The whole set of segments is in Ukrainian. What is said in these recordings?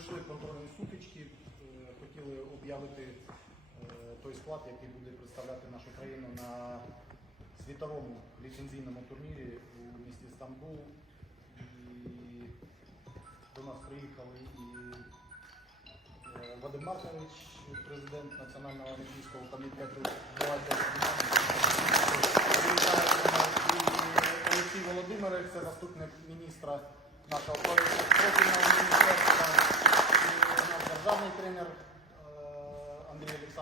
Пройшли контрольні сутички, е, хотіли об'явити е, той склад, який буде представляти нашу країну на світовому ліцензійному турнірі у місті Стамбул. І до нас приїхали і е, Вадим Маркович, президент Національного олімпійського комітету.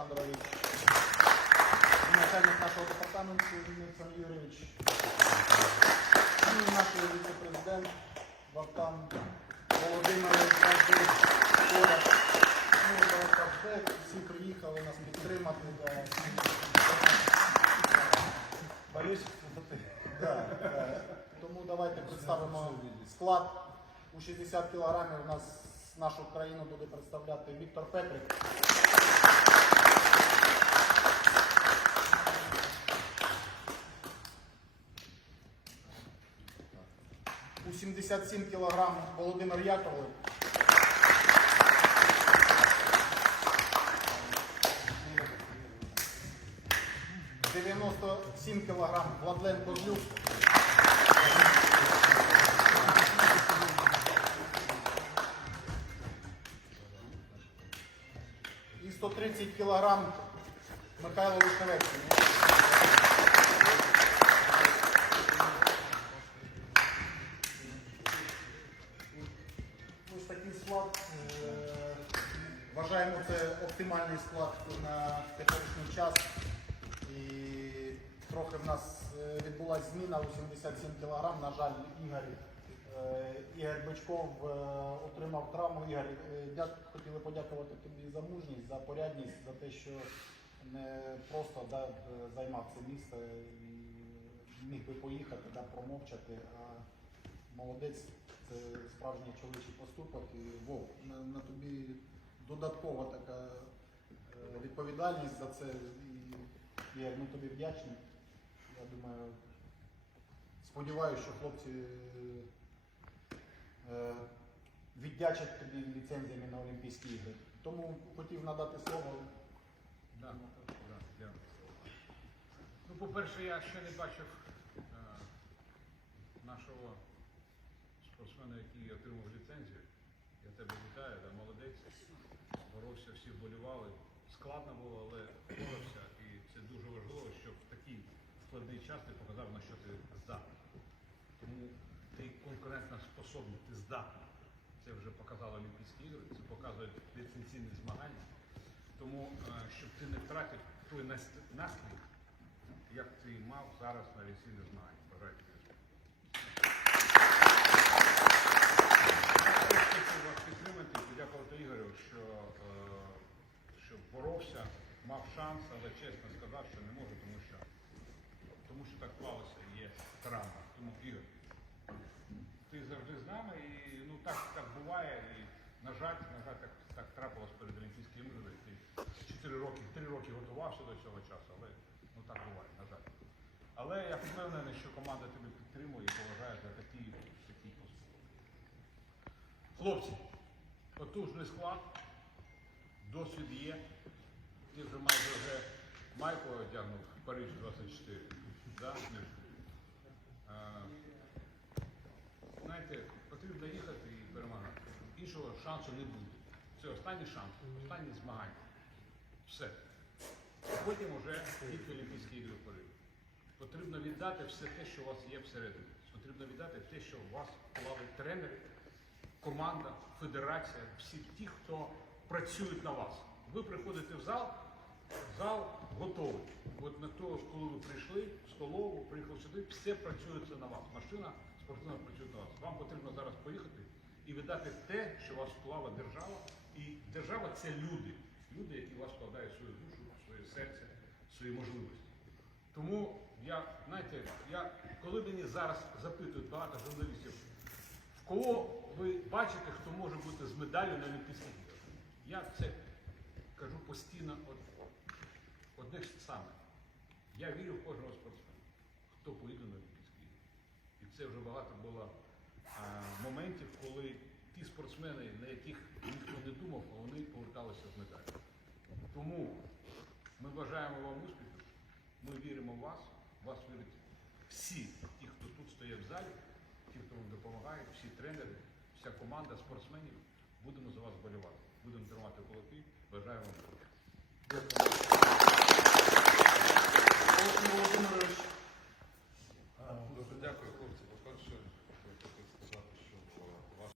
Олександрович, начальник нашого департаменту Олександр Юрійович, і наш віце-президент Вартан завжди поряд. Ну, всі приїхали нас підтримати. Боюсь, да, да. Тому давайте представимо склад. У 60 кілограмів у нас нашу країну буде представляти Віктор Петрик. У 77 кілограм Володимир Яковлев. В 97 кілограм Владлен Козлюк. І 130 кілограм Михайло Вишневецький. Ось такий склад. Е, Вважаємо, це оптимальний склад на теперішній час. І трохи в нас е, відбулася зміна у 77 кг. На жаль, Ігор, е, Ігор Бичков е, отримав травму. Ігор, е, хотіли подякувати тобі за мужність, за порядність, за те, що не просто да, е, займав це місце і міг би поїхати, да, промовчати. А молодець, це справжній чоловічий поступок. І Вов, на, на тобі додаткова така е, відповідальність за це. І я ну, тобі вдячний. Я думаю, сподіваюся, що хлопці е, віддячать тобі ліцензіями на Олімпійські ігри. Тому хотів надати слово. Да. Ну, по-перше, я ще не бачив е, нашого спортсмена, який отримав ліцензію. Я тебе вітаю, да, молодець. Боровся, всі вболівали. Складно було, але боровся. І це дуже важливо, щоб в такий складний час ти показав, на що ти здатний. Тому ти конкурентно способний, ти здатний. Це вже показали Олімпійські ігри, це показують ліцензійні змагання. Тому, е, щоб ти не втратив той нас- настрій, як ти мав зараз на ліційних змаганнях. Бажаю тобі хочу вас підтримати подякувати Ігорю, що, е, що боровся, мав шанс, але чесно сказав, що не може, тому що, тому що так склалося, є травма. Тому Ігор, ти завжди з нами і ну так, так буває. І на жаль, на жаль, так, так трапилось перед Олімпійськими іграми. Ти 4 роки, 3 роки готувався до цього часу, але ну так буває, на жаль. Але я впевнений, що команда тебе підтримує і поважає за такий, такий поступ. Хлопці, потужний склад, досвід є. Ти вже майже вже майку одягнув в Париж 24. Да? Е, знаєте, потрібно їхати і перемагати. Іншого шансу не буде. Це останній шанс, останні змагання. Все. Потім вже тільки Олімпійські ігри в Парижі. Потрібно віддати все те, що у вас є всередині. Потрібно віддати те, що у вас вклали тренери, команда, федерація, всі ті, хто працюють на вас. Ви приходите в зал, зал готовий. От на то, коли ви прийшли в столову, приїхали сюди, все працюється на вас. Машина спортивна працює на вас. Вам потрібно зараз поїхати і віддати те, що вас вклала держава. І держава це люди. Люди, які у вас вкладають свою душу, своє серце, свої можливості. Тому я, знаєте, я, коли мені зараз запитують багато журналістів, в кого ви бачите, хто може бути з медаллю на Олімпійських іграх, я це кажу постійно од, одне ж саме. Я вірю в кожного спортсмена, хто поїде на Олімпійські ігри. І це вже багато було а, моментів, коли спортсмени, на яких ніхто не думав, а вони поверталися з медаллю. Тому ми бажаємо вам успіхів, ми віримо в вас, в вас вірять всі, ті, хто тут стоять в залі, ті, хто вам допомагає, всі тренери, вся команда спортсменів. Будемо за вас болювати. Будемо тримати кулаки. Бажаю вам.